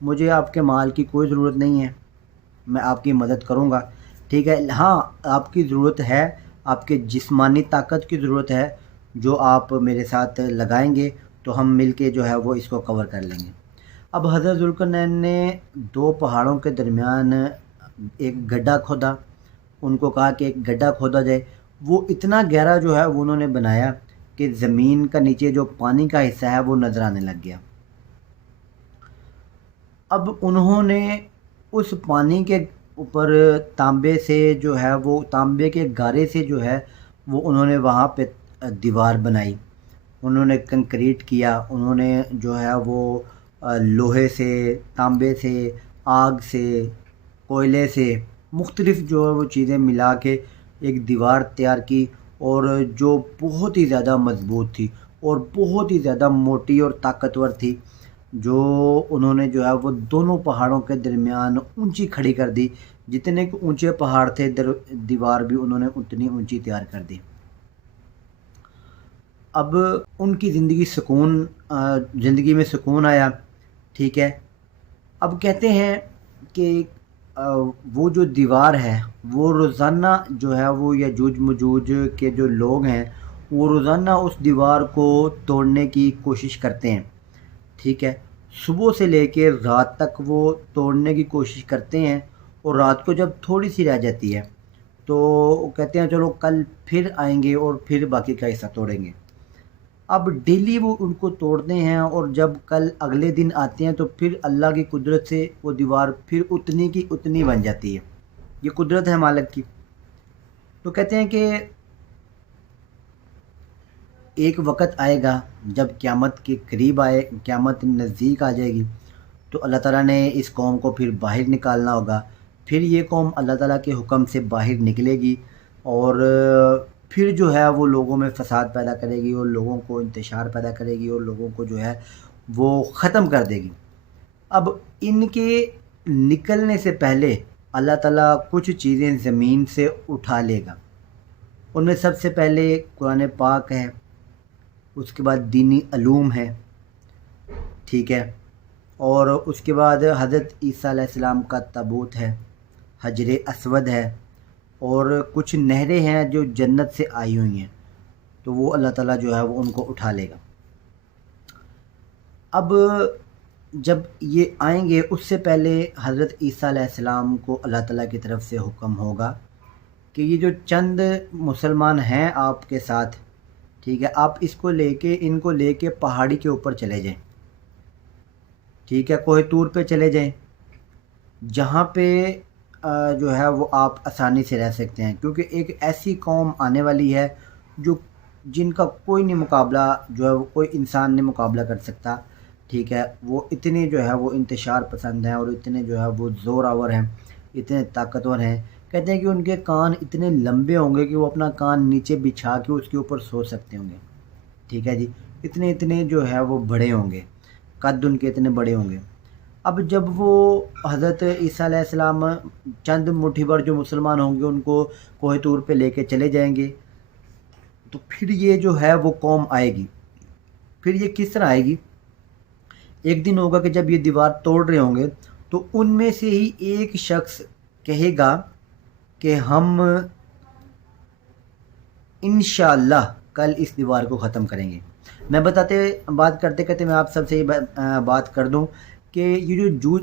مجھے آپ کے مال کی کوئی ضرورت نہیں ہے، میں آپ کی مدد کروں گا، ٹھیک ہے، ہاں آپ کی ضرورت ہے، آپ کے جسمانی طاقت کی ضرورت ہے، جو آپ میرے ساتھ لگائیں گے تو ہم مل کے جو ہے وہ اس کو کور کر لیں گے۔ اب حضرت ذوالقرنین نے دو پہاڑوں کے درمیان ایک گڈھا کھودا، ان کو کہا کہ ایک گڈھا کھودا جائے، وہ اتنا گہرا جو ہے وہ انہوں نے بنایا کہ زمین کا نیچے جو پانی کا حصہ ہے وہ نظر آنے لگ گیا۔ اب انہوں نے اس پانی کے اوپر تانبے سے جو ہے وہ تانبے کے گارے سے جو ہے وہ انہوں نے وہاں پہ دیوار بنائی، انہوں نے کنکریٹ کیا، انہوں نے جو ہے وہ لوہے سے، تانبے سے، آگ سے، کوئلے سے، مختلف جو ہے وہ چیزیں ملا کے ایک دیوار تیار کی، اور جو بہت ہی زیادہ مضبوط تھی اور بہت ہی زیادہ موٹی اور طاقتور تھی، جو انہوں نے جو ہے وہ دونوں پہاڑوں کے درمیان اونچی کھڑی کر دی، جتنے کہ اونچے پہاڑ تھے دیوار بھی انہوں نے اتنی اونچی تیار کر دی۔ اب ان کی زندگی میں سکون آیا، ٹھیک ہے۔ اب کہتے ہیں کہ وہ جو دیوار ہے وہ روزانہ جو ہے وہ یجوج مجوج کے جو لوگ ہیں وہ روزانہ اس دیوار کو توڑنے کی کوشش کرتے ہیں، ٹھیک ہے، صبح سے لے کے رات تک وہ توڑنے کی کوشش کرتے ہیں، اور رات کو جب تھوڑی سی رہ جاتی ہے تو کہتے ہیں چلو کل پھر آئیں گے اور پھر باقی کا حصہ توڑیں گے۔ اب ڈیلی وہ ان کو توڑتے ہیں، اور جب کل اگلے دن آتے ہیں تو پھر اللہ کی قدرت سے وہ دیوار پھر اتنی کی اتنی بن جاتی ہے، یہ قدرت ہے مالک کی۔ تو کہتے ہیں کہ ایک وقت آئے گا جب قیامت کے قریب قیامت نزدیک آ جائے گی، تو اللہ تعالیٰ نے اس قوم کو پھر باہر نکالنا ہوگا، پھر یہ قوم اللہ تعالیٰ کے حکم سے باہر نکلے گی، اور پھر جو ہے وہ لوگوں میں فساد پیدا کرے گی، اور لوگوں کو انتشار پیدا کرے گی، اور لوگوں کو جو ہے وہ ختم کر دے گی۔ اب ان کے نکلنے سے پہلے اللہ تعالیٰ کچھ چیزیں زمین سے اٹھا لے گا، ان میں سب سے پہلے قرآن پاک ہے، اس کے بعد دینی علوم ہے، ٹھیک ہے، اور اس کے بعد حضرت عیسیٰ علیہ السلام کا تابوت ہے، حجر اسود ہے، اور کچھ نہریں ہیں جو جنت سے آئی ہوئی ہیں، تو وہ اللہ تعالیٰ جو ہے وہ ان کو اٹھا لے گا۔ اب جب یہ آئیں گے اس سے پہلے حضرت عیسیٰ علیہ السلام کو اللہ تعالیٰ کی طرف سے حکم ہوگا کہ یہ جو چند مسلمان ہیں آپ کے ساتھ، ٹھیک ہے، آپ ان کو لے کے پہاڑی کے اوپر چلے جائیں، ٹھیک ہے، کوہ طور پہ چلے جائیں، جہاں پہ جو ہے وہ آپ آسانی سے رہ سکتے ہیں، کیونکہ ایک ایسی قوم آنے والی ہے جن کا کوئی نہیں مقابلہ جو ہے وہ کوئی انسان نہیں مقابلہ کر سکتا، ٹھیک ہے، وہ اتنے جو ہے وہ انتشار پسند ہیں، اور اتنے جو ہے وہ زور آور ہیں، اتنے طاقتور ہیں، کہتے ہیں کہ ان کے کان اتنے لمبے ہوں گے کہ وہ اپنا کان نیچے بچھا کے اس کے اوپر سو سکتے ہوں گے، ٹھیک ہے جی، اتنے جو ہے وہ بڑے ہوں گے، قد ان کے اتنے بڑے ہوں گے۔ اب جب وہ حضرت عیسیٰ علیہ السلام چند مٹھی بھر جو مسلمان ہوں گے ان کو کوہ طور پہ لے کے چلے جائیں گے، تو پھر یہ جو ہے وہ قوم آئے گی۔ پھر یہ کس طرح آئے گی؟ ایک دن ہوگا کہ جب یہ دیوار توڑ رہے ہوں گے تو ان میں سے ہی ایک شخص کہے گا کہ ہم انشاءاللہ کل اس دیوار کو ختم کریں گے۔ میں بات کرتے میں آپ سب سے یہ بات کر دوں کہ یہ جو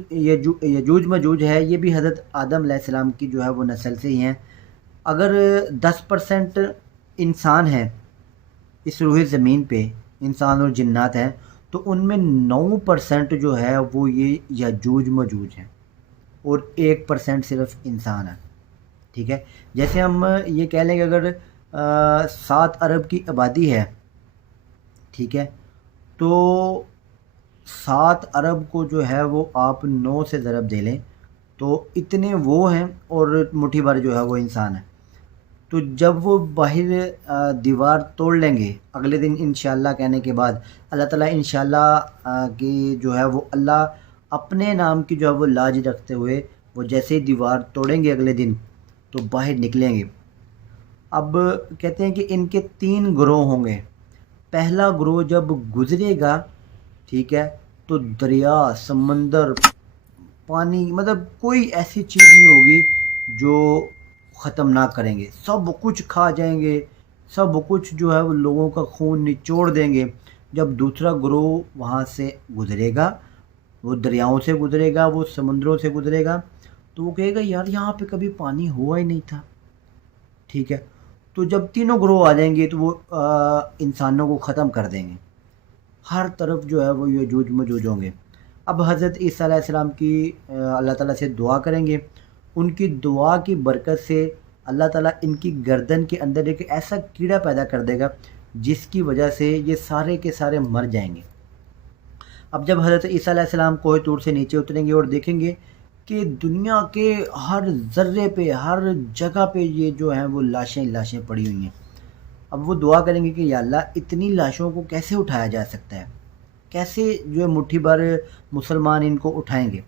یجوج مجوج ہے یہ بھی حضرت آدم علیہ السلام کی جو ہے وہ نسل سے ہی ہیں۔ اگر 10% انسان ہیں اس روح زمین پہ، انسان اور جنات ہیں، تو ان میں 9% جو ہے وہ یہ یجوج مجوج ہیں، اور 1% صرف انسان ہے، ٹھیک ہے۔ جیسے ہم یہ کہہ لیں کہ اگر 7 ارب کی آبادی ہے، ٹھیک ہے، تو 7 ارب کو جو ہے وہ آپ 9 سے ضرب دے لیں تو اتنے وہ ہیں، اور مٹھی بھر جو ہے وہ انسان ہے۔ تو جب وہ باہر دیوار توڑ لیں گے اگلے دن انشاءاللہ کہنے کے بعد، اللہ تعالیٰ انشاءاللہ کی جو ہے وہ اللہ اپنے نام کی جو ہے وہ لاج رکھتے ہوئے وہ جیسے ہی دیوار توڑیں گے اگلے دن تو باہر نکلیں گے۔ اب کہتے ہیں کہ ان کے 3 گروہ ہوں گے۔ پہلا گروہ جب گزرے گا، ٹھیک ہے، تو دریا، سمندر، پانی مطلب کوئی ایسی چیز نہیں ہوگی جو ختم نہ کریں گے، سب کچھ کھا جائیں گے، سب کچھ جو ہے وہ لوگوں کا خون نچوڑ دیں گے۔ جب دوسرا گروہ وہاں سے گزرے گا، وہ دریاؤں سے گزرے گا، وہ سمندروں سے گزرے گا، تو وہ کہے گا یار یہاں پہ کبھی پانی ہوا ہی نہیں تھا، ٹھیک ہے؟ تو جب تینوں گروہ آ جائیں گے تو وہ انسانوں کو ختم کر دیں گے، ہر طرف جو ہے وہ یجوج مجوج ہوں گے۔ اب حضرت عیسیٰ علیہ السلام کی اللہ تعالیٰ سے دعا کریں گے، ان کی دعا کی برکت سے اللہ تعالیٰ ان کی گردن کے اندر ایک ایسا کیڑا پیدا کر دے گا جس کی وجہ سے یہ سارے کے سارے مر جائیں گے۔ اب جب حضرت عیسیٰ علیہ السلام کوہ طور سے نیچے اتریں گے اور دیکھیں گے کہ دنیا کے ہر ذرے پہ، ہر جگہ پہ یہ جو ہیں وہ لاشیں پڑی ہوئی ہیں۔ اب وہ دعا کریں گے کہ یا اللہ اتنی لاشوں کو کیسے اٹھایا جا سکتا ہے، کیسے جو ہے مٹھی بھر مسلمان ان کو اٹھائیں گے؟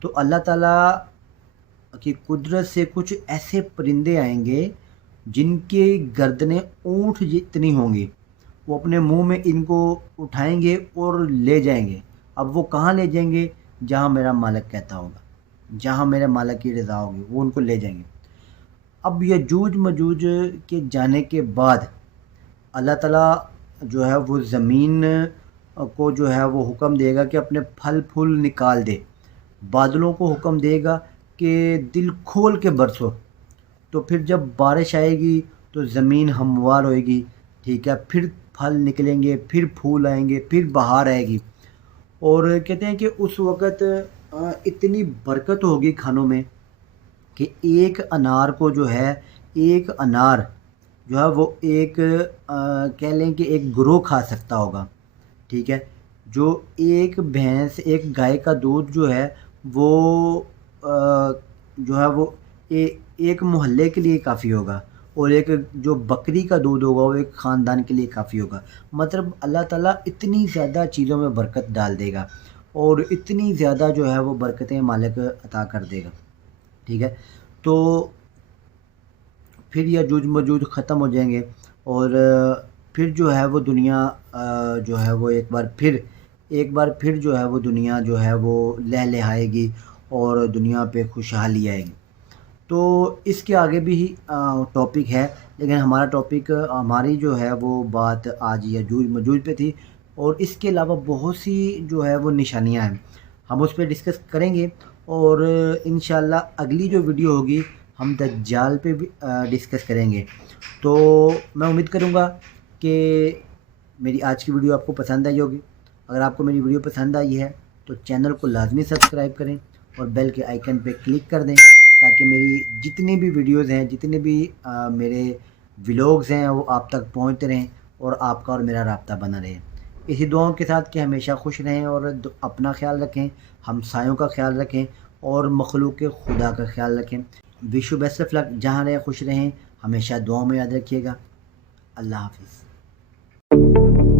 تو اللہ تعالیٰ کی قدرت سے کچھ ایسے پرندے آئیں گے جن کی گردنیں اونٹ جتنی ہوں گی، وہ اپنے منہ میں ان کو اٹھائیں گے اور لے جائیں گے۔ اب وہ کہاں لے جائیں گے؟ جہاں میرا مالک کہتا ہوگا، جہاں میرے مالک کی رضا ہوگی، وہ ان کو لے جائیں گے۔ اب یجوج مجوج کے جانے کے بعد اللہ تعالیٰ جو ہے وہ زمین کو جو ہے وہ حکم دے گا کہ اپنے پھل پھول نکال دے، بادلوں کو حکم دے گا کہ دل کھول کے برسو، تو پھر جب بارش آئے گی تو زمین ہموار ہوئے گی، ٹھیک ہے؟ پھر پھل نکلیں گے، پھر پھول آئیں گے، پھر بہار آئے گی، اور کہتے ہیں کہ اس وقت اتنی برکت ہوگی کھانوں میں کہ ایک انار کو جو ہے، ایک انار جو ہے وہ ایک کہہ لیں کہ ایک گروہ کھا سکتا ہوگا، ٹھیک ہے؟ جو ایک بھینس، ایک گائے کا دودھ جو ہے وہ جو ہے وہ ایک محلے کے لیے کافی ہوگا، اور ایک جو بکری کا دودھ ہوگا وہ ایک خاندان کے لیے کافی ہوگا۔ مطلب اللہ تعالیٰ اتنی زیادہ چیزوں میں برکت ڈال دے گا، اور اتنی زیادہ جو ہے وہ برکتیں مالک عطا کر دے گا، ٹھیک ہے؟ تو پھر یجوج مجوج ختم ہو جائیں گے، اور پھر جو ہے وہ دنیا جو ہے وہ ایک بار پھر جو ہے وہ دنیا جو ہے وہ لہلہائے گی، اور دنیا پہ خوشحالی آئے گی۔ تو اس کے آگے بھی ٹاپک ہے، لیکن ہمارا ٹاپک، ہماری جو ہے وہ بات آج یجوج مجوج پہ تھی، اور اس کے علاوہ بہت سی جو ہے وہ نشانیاں ہیں، ہم اس پہ ڈسکس کریں گے، اور انشاءاللہ اگلی جو ویڈیو ہوگی ہم دجال پہ بھی ڈسکس کریں گے۔ تو میں امید کروں گا کہ میری آج کی ویڈیو آپ کو پسند آئی ہوگی۔ اگر آپ کو میری ویڈیو پسند آئی ہے تو چینل کو لازمی سبسکرائب کریں، اور بیل کے آئیکن پہ کلک کر دیں، تاکہ میری جتنی بھی ویڈیوز ہیں، جتنے بھی میرے ولاگز ہیں وہ آپ تک پہنچتے رہیں، اور آپ کا اور میرا رابطہ بنا رہے۔ اسی دعاؤں کے ساتھ کہ ہمیشہ خوش رہیں، اور اپنا خیال رکھیں، ہمسایوں کا خیال رکھیں، اور مخلوق خدا کا خیال رکھیں۔ وش یو بیسٹ آف لک، جہاں رہیں خوش رہیں، ہمیشہ دعاؤں میں یاد رکھیے گا۔ اللہ حافظ۔